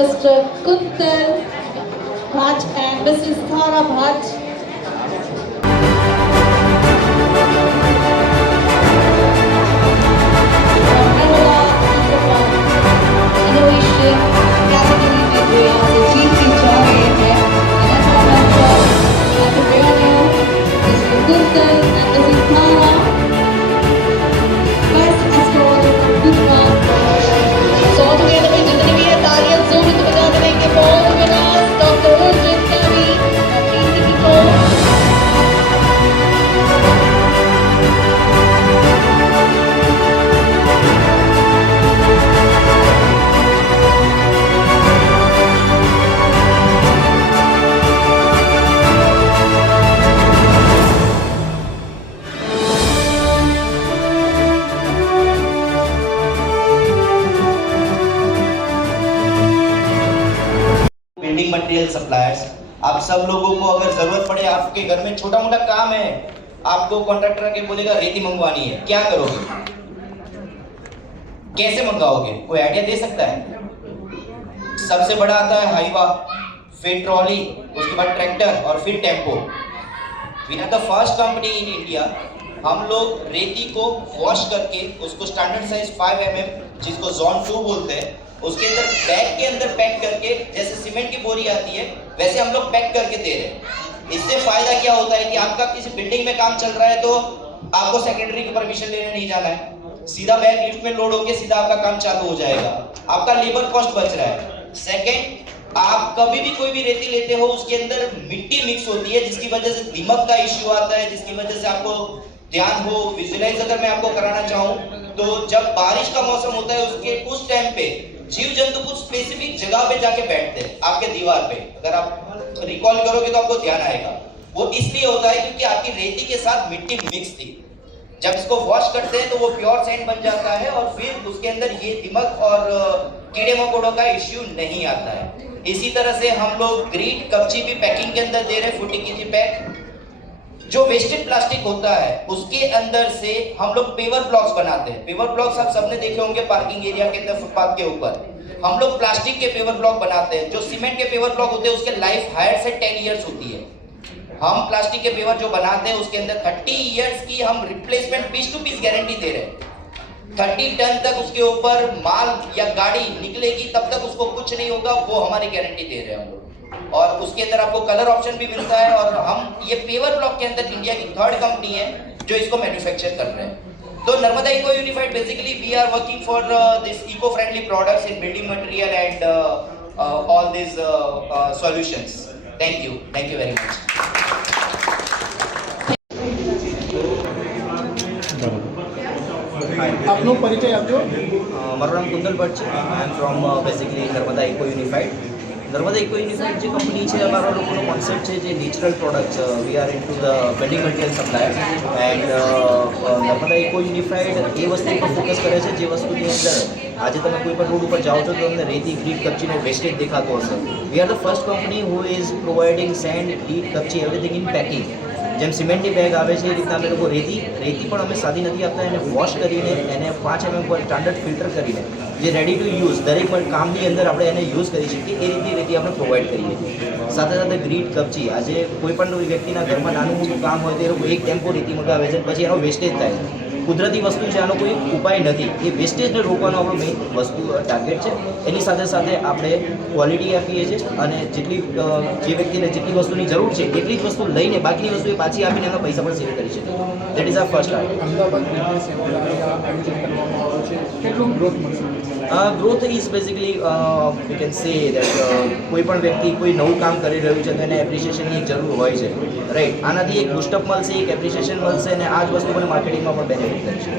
Mr. Kuntal Bhatt and Mrs. Thara Bhatt. Innovation category में हुए आज जीत की जा रहे हैं and as I mentioned, I'd like to bring you Mr. Kuntal and Mrs. Thara. Best astrologer from Gujarat. So all together में जितनी भी है तालियां जोर से बजा देंगे for all the winners, Dr. Urjit Kavi and ACP Cole. Building material suppliers, आप सब लोगों को अगर जरूरत पड़े, आपके घर में छोटा मोटा काम है, आपको कॉन्ट्रैक्टर आके बोलेगा रेती मंगवानी है, क्या करोगे? कैसे मंगाओगे? कोई आइडिया दे सकता है? सबसे बड़ा आता है हाईवा, फिर ट्रॉली, उसके बाद ट्रैक्टर और फिर tempo. We are the first company in India. हम लोग रेती को वॉश करके उसको स्टैंडर्ड साइज 5 mm जिसको जोन 2 बोलते हैं, उसके अंदर बैग के अंदर पैक करके, जैसे सीमेंट की बोरी आती है वैसे हम लोग पैक करके दे रहे हैं। इससे फायदा क्या होता है कि आपका किसी बिल्डिंग में काम चल रहा है तो आपको सेक्रेटरी की परमिशन लेने नहीं जाना है, सीधा बैग लिफ्ट में लोड होके सीधा आपका काम चालू हो जाएगा, आपका लेबर कॉस्ट बच रहा है। सेकेंड, आप कभी भी कोई भी रेती लेते हो उसके अंदर मिट्टी मिक्स होती है जिसकी वजह से दिमक का इश्यू आता है, जिसकी वजह से आपको ध्यान हो विजुअलाइज अगर मैं आपको कराना चाहूं तो जब बारिश का मौसम होता है उसके उस टाइम पे जीव जंतु कुछ स्पेसिफिक जगह पे जाके बैठते हैं आपके दीवार पे, अगर आप रिकॉल करोगे तो आपको ध्यान आएगा। वो इसलिए होता है क्योंकि आपकी रेती के साथ मिट्टी मिक्स थी। जब इसको वॉश करते हैं तो वो प्योर सैंड बन जाता है और फिर उसके अंदर ये दिमक और कीड़े मकोड़ों का इश्यू नहीं आता है। इसी तरह से हम लोग ग्रीड कपची भी पैकिंग के अंदर दे रहे हैं, 40 kg पैक। जो वेस्टेड प्लास्टिक होता है उसके अंदर से हम लोग पेवर ब्लॉक्स बनाते हैं। पेवर ब्लॉक्स आप सबने देखे होंगे पार्किंग एरिया के अंदर, फुटपाथ के ऊपर हम लोग प्लास्टिक के पेवर ब्लॉक बनाते हैं। जो सीमेंट के पेवर ब्लॉक होते हैं उसके लाइफ हायर से 10 इयर्स होती है। हम प्लास्टिक के पेवर जो बनाते हैं उसके अंदर 30 इयर्स की हम replacement piece to piece guarantee दे रहे हैं। 30 टन तक उसके ऊपर माल या गाड़ी निकलेगी तब तक उसको कुछ नहीं होगा, वो हमारी गारंटी दे रहे हैं हम लोग। और उसके अंदर आपको कलर ऑप्शन भी मिलता है और हम ये पेवर ब्लॉक के अंदर इंडिया की 3rd कंपनी है जो इसको मैन्युफैक्चर कर रहे हैं। तो Narmada eco unified basically we are working for this eco friendly products in building material and all this solutions. Thank you very much. આપનો પરિચય આપજો। મારું નામ કુંદલ ભટ્ટ છે। I am from basically Narmada eco unified. Narmada eco unified જે કંપની છે, અમારા લોકોનો કોન્સેપ્ટ છે જે નેચરલ પ્રોડક્ટ છે। We are into the building material supplier and Narmada eco unified એ વસ્તુ પર ફોકસ કરે છે જે વસ્તુની અંદર આજે તમે કોઈ પણ રોડ ઉપર જાઓ છો તો તમને રેતી, ગ્રીટ, કપચીનો વેસ્ટેજ દેખાતો હશે। We are the first company who is providing sand, grit, કપચી એવરીથિંગ ઇન પેકિંગ। જેમ સિમેન્ટની બેગ આવે છે એ રીતના અમે લોકો રેતી પણ અમે સાદી નથી આપતા, એને વોશ કરીને એને 5 mm પર સ્ટાન્ડર્ડ ફિલ્ટર કરીને જે રેડી ટુ યુઝ દરેક પણ કામની અંદર આપણે એને યુઝ કરી શકીએ એ રીતની રેતી આપણે પ્રોવાઈડ કરીએ છીએ। સાથે સાથે ગ્રીટ, કપચી, આજે કોઈ પણ વ્યક્તિના ઘરમાં નાનું મોટું કામ હોય તો એ લોકો એક ટેમ્પો રેતી મંગાવે છે, પછી એનો વેસ્ટેજ થાય છે। કુદરતી વસ્તુ છે, આનો કોઈ ઉપાય નથી। એ વેસ્ટેજને રોકવાનો આપણો મેઇન વસ્તુ ટાર્ગેટ છે। એની સાથે સાથે આપણે ક્વોલિટી આપીએ છીએ અને જેટલી જે વ્યક્તિને જેટલી વસ્તુની જરૂર છે એટલી જ વસ્તુ લઈને બાકીની વસ્તુ એ પાછી આપીને એમના પૈસા પણ સેવ કરી શકીએ। That is our first target. Ahmedabad business સેવાના આયોજન કરવામાં આવ્યું છે, કેટલું ગ્રોથ મળશે? Growth is basically we can say that કોઈ પણ વ્યક્તિ કોઈ નવું કામ કરી રહ્યું છે તો એને એપ્રિસિએશનની એક જરૂર હોય છે, રાઈટ? આનાથી એક બુસ્ટઅપ મળશે, એક એપ્રિસિએશન મળશે અને આ જ વસ્તુ મને માર્કેટિંગમાં પણ બેનિફિટ કરી છે।